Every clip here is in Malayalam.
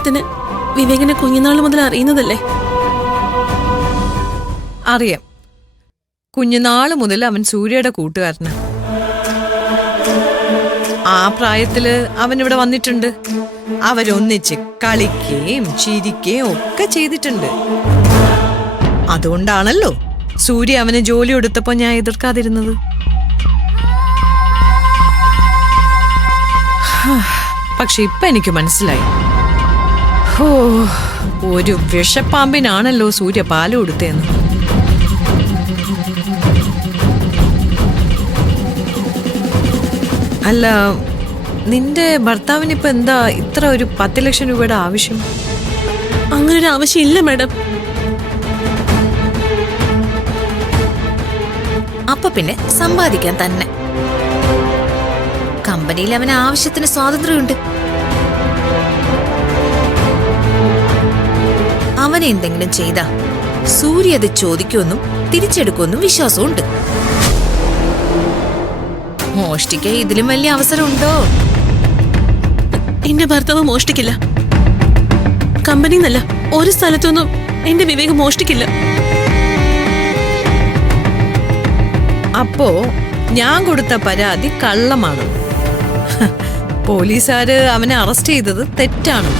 മാഡത്തിന് വിവേകിനെ കുഞ്ഞുനാൾ മുതൽ അറിയുന്നതല്ലേ? അറിയാം. കുഞ്ഞുനാള് മുതൽ അവൻ സൂര്യയുടെ കൂട്ടുകാരന്. ആ പ്രായത്തില് അവൻ ഇവിടെ വന്നിട്ടുണ്ട്. അവരൊന്നിച്ച് കളിക്കുകയും ചിരിക്കുകയും ഒക്കെ ചെയ്തിട്ടുണ്ട്. അതുകൊണ്ടാണല്ലോ സൂര്യ അവന് ജോലി കൊടുത്തപ്പോ ഞാൻ എതിർക്കാതിരുന്നത്. പക്ഷെ ഇപ്പൊ എനിക്ക് മനസ്സിലായി, ഒരു വിഷപ്പാമ്പിനാണല്ലോ സൂര്യ പാല് കൊടുത്തേന്ന്. അല്ല, നിന്റെ ഭർത്താവിനിപ്പോ എന്താ ഇത്ര ഒരു 10 ലക്ഷം രൂപയുടെ ആവശ്യം? അങ്ങനൊരു ആവശ്യം ഇല്ല മാഡം. അപ്പൊ പിന്നെ സമ്പാദിക്കാൻ തന്നെ. കമ്പനിയിൽ അവന് ആവശ്യത്തിന് സ്വാതന്ത്ര്യമുണ്ട്. അവനെ എന്തെങ്കിലും ചെയ്താ സൂര്യ അത് ചോദിക്കുമെന്നും തിരിച്ചെടുക്കുമെന്നും വിശ്വാസമുണ്ട്. മോഷ്ടിക്കാൻ ഇതിലും വലിയ അവസരം ഉണ്ടോ? എന്റെ ഭർത്താവ് മോഷ്ടിക്കില്ല. കമ്പനിന്നല്ല, ഒരു സ്ഥലത്തൊന്നും എന്റെ വിവേക് മോഷ്ടിക്കില്ല. അപ്പോ ഞാൻ കൊടുത്ത പരാതി കള്ളമാണ്. പോലീസുകാര് അവനെ അറസ്റ്റ് ചെയ്തത് തെറ്റാണ്.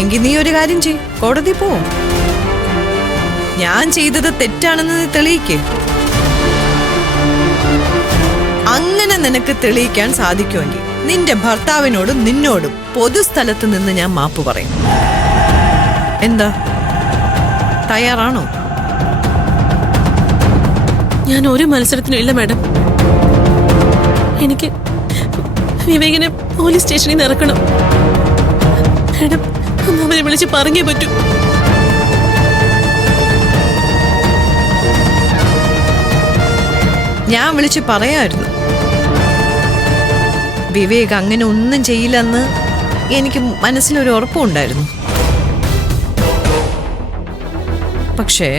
എങ്കിൽ നീ ഒരു കാര്യം ചെയ്, കോടതി പോ. ഞാൻ ചെയ്തത് തെറ്റാണെന്ന് നീ തെളിയിക്ക്. അങ്ങനെ നിനക്ക് തെളിയിക്കാൻ സാധിക്കുമെങ്കിൽ നിന്റെ ഭർത്താവിനോടും നിന്നോടും പൊതുസ്ഥലത്ത് നിന്ന് ഞാൻ മാപ്പ് പറയും. എന്താ, തയ്യാറാണോ? ഞാൻ ഒരു മത്സരത്തിനും ഇല്ല മാഡം. എനിക്ക് വിവേകിനെ പോലീസ് സ്റ്റേഷനിൽ നിന്ന് ഇറക്കണം മാഡം. ഒന്ന് അവരെ വിളിച്ച് പറഞ്ഞേ പറ്റൂ. ഞാൻ വിളിച്ച് പറയായിരുന്നു. വിവേക് അങ്ങനെ ഒന്നും ചെയ്യില്ലെന്ന് എനിക്ക് മനസ്സിലൊരു ഉറപ്പുണ്ടായിരുന്നു. പക്ഷേ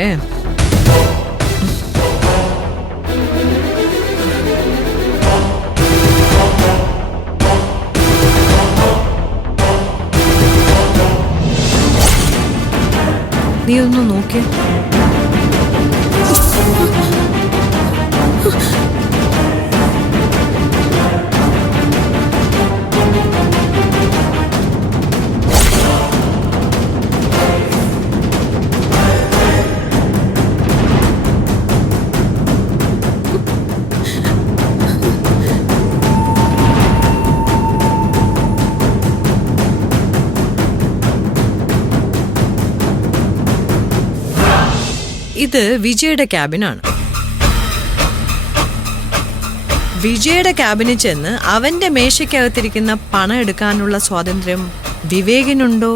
നീ ഒന്ന് നോക്കിയേ. ഇത് വിജയുടെ ക്യാബിനാണ്. വിജയുടെ ക്യാബിനിൽ ചെന്ന് അവന്റെ മേശയ്ക്കകത്തിരിക്കുന്ന പണം എടുക്കാനുള്ള സ്വാതന്ത്ര്യം വിവേകിനുണ്ടോ?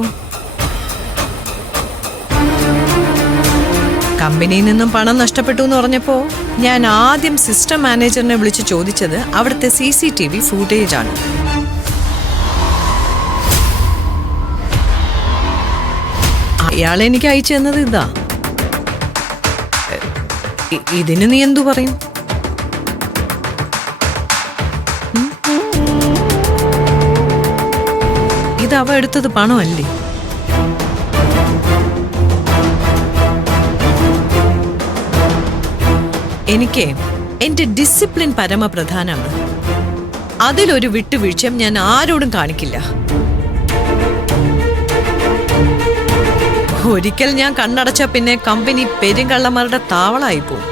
കമ്പനിയിൽ നിന്നും പണം നഷ്ടപ്പെട്ടു എന്ന് പറഞ്ഞപ്പോ ഞാൻ ആദ്യം സിസ്റ്റം മാനേജറിനെ വിളിച്ച് ചോദിച്ചത് അവിടുത്തെ CCTV ഫൂട്ടേജ് ആണ്. അയാൾ എനിക്ക് അയച്ചു തന്നത് ഇതാ. ഇതിന് നീ എന്തു പറയും? ഇത് അവ എടുത്തത് പണമല്ലേ? എനിക്ക് എന്റെ ഡിസിപ്ലിൻ പരമപ്രധാനമാണ്. അതിലൊരു വിട്ടുവീഴ്ചയും ഞാൻ ആരോടും കാണിക്കില്ല. ഒരിക്കൽ ഞാൻ കണ്ണടച്ച പിന്നെ കമ്പനി പെരുങ്കള്ളന്മാരുടെ താവളായി പോവും.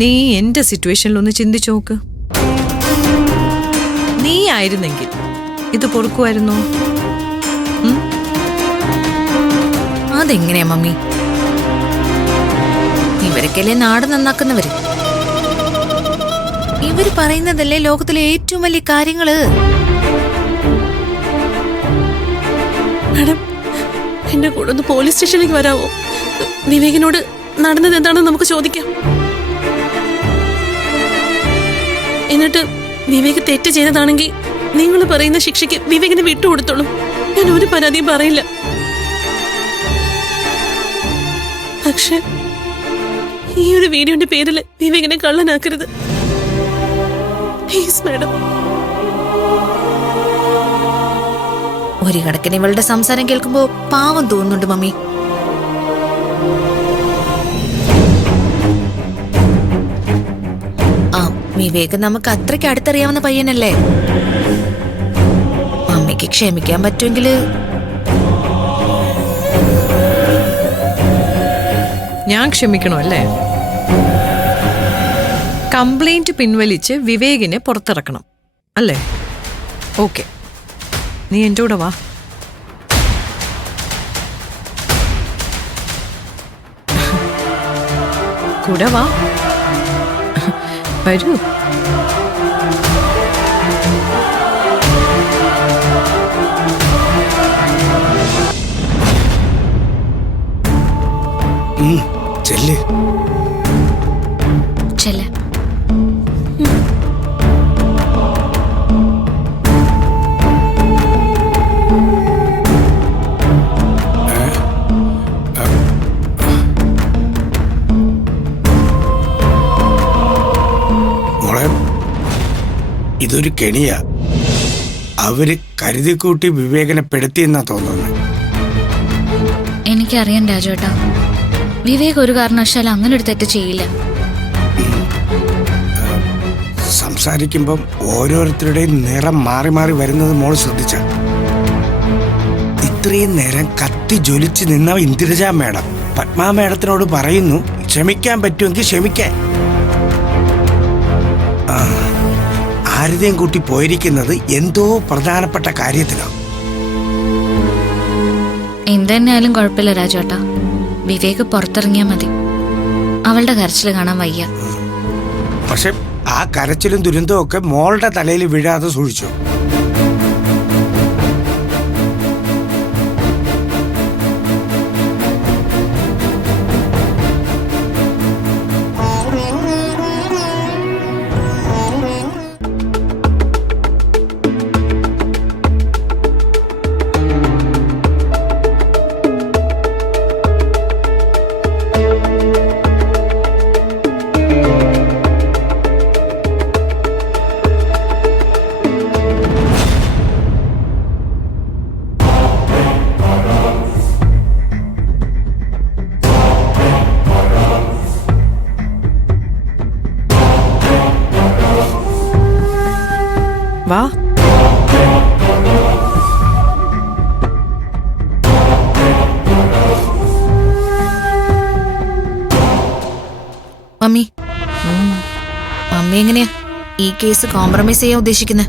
നീ എന്റെ സിറ്റുവേഷനിലൊന്ന് ചിന്തിച്ചു നോക്ക്. നീ ആയിരുന്നെങ്കിൽ ഇത് പൊറുക്കുമായിരുന്നോ? അതെങ്ങനെയാ മമ്മി? ഇവരൊക്കെയല്ലേ നാട് നന്നാക്കുന്നവര്. ഇവര് പറയുന്നതല്ലേ ലോകത്തിലെ ഏറ്റവും വലിയ കാര്യങ്ങള്. മാഡം, എന്റെ കൂടെ ഒന്ന് പോലീസ് സ്റ്റേഷനിലേക്ക് വരാമോ? വിവേകിനോട് നടന്നത് എന്താണെന്ന് നമുക്ക് ചോദിക്കാം. എന്നിട്ട് വിവേക് തെറ്റ് ചെയ്തതാണെങ്കിൽ നിങ്ങൾ പറയുന്ന ശിക്ഷയ്ക്ക് വിവേകിനെ വിട്ടുകൊടുത്തോളും. ഞാൻ ഒരു പരാതിയും പറയില്ല. പക്ഷെ ഈ ഒരു വീഡിയോന്റെ പേരിൽ വിവേകിനെ കള്ളനാക്കരുത് പ്ലീസ് മാഡം. ഒരു കണക്കിന് ഇവളുടെ സംസാരം കേൾക്കുമ്പോ പാവം തോന്നുന്നുണ്ട് മമ്മി. ആ വിവേക് നമുക്ക് അത്രയ്ക്ക് അടുത്തറിയാവുന്ന പയ്യനല്ലേ. മമ്മിക്ക് ക്ഷമിക്കാൻ പറ്റുമെങ്കിൽ ഞാൻ ക്ഷമിക്കണോ അല്ലേ? കംപ്ലൈന്റ് പിൻവലിച്ച് വിവേകിനെ പുറത്തിറക്കണം അല്ലേ? ഓക്കെ, നീ എൻ്റെ കൂടെ വാ. കൂടെ വാ, വരൂ. ചെല്ല്. ചെല്ല. മോളെ, ഇതൊരു കെണിയാ. അവര് കരുതിക്കൂട്ടി വിവേകനെ പെടുത്തിയെന്നാ തോന്നുന്നത്. എനിക്കറിയാം രാജുവേട്ടാ, വിവേക് ഒരു കാരണവശാലും അങ്ങനെ ഒരു തെറ്റ് ചെയ്യില്ല. സംസാരിക്കുമ്പം ഓരോരുത്തരുടെയും നിറം മാറി മാറി വരുന്നത് മോൾ ശ്രദ്ധിച്ച. ഇത്രയും നേരം കത്തി ജ്വലിച്ച് നിന്ന ഇന്ദിരജ മേഡം പത്മാ മേഡത്തിനോട് പറയുന്നു ക്ഷമിക്കാൻ പറ്റുമെങ്കിൽ ക്ഷമിക്കാൻ. ആരുടെയും കൂട്ടി പോയിരിക്കുന്നത് എന്തോ പ്രധാനപ്പെട്ട കാര്യത്തിലാണ്. എന്തെന്നായാലും കുഴപ്പമില്ല രാജുവേട്ടാ, വിവേക് പുറത്തിറങ്ങിയാൽ മതി. അവളുടെ കരച്ചിൽ കാണാൻ വയ്യ. പക്ഷെ ആ കരച്ചിലും ദുരന്തവും ഒക്കെ മോളുടെ തലയിൽ വീഴാതെ സൂക്ഷിച്ചു. വാ. മമ്മി, മമ്മി എങ്ങനെയാ ഈ കേസ് കോംപ്രമൈസ് ചെയ്യാൻ ഉദ്ദേശിക്കുന്നത്?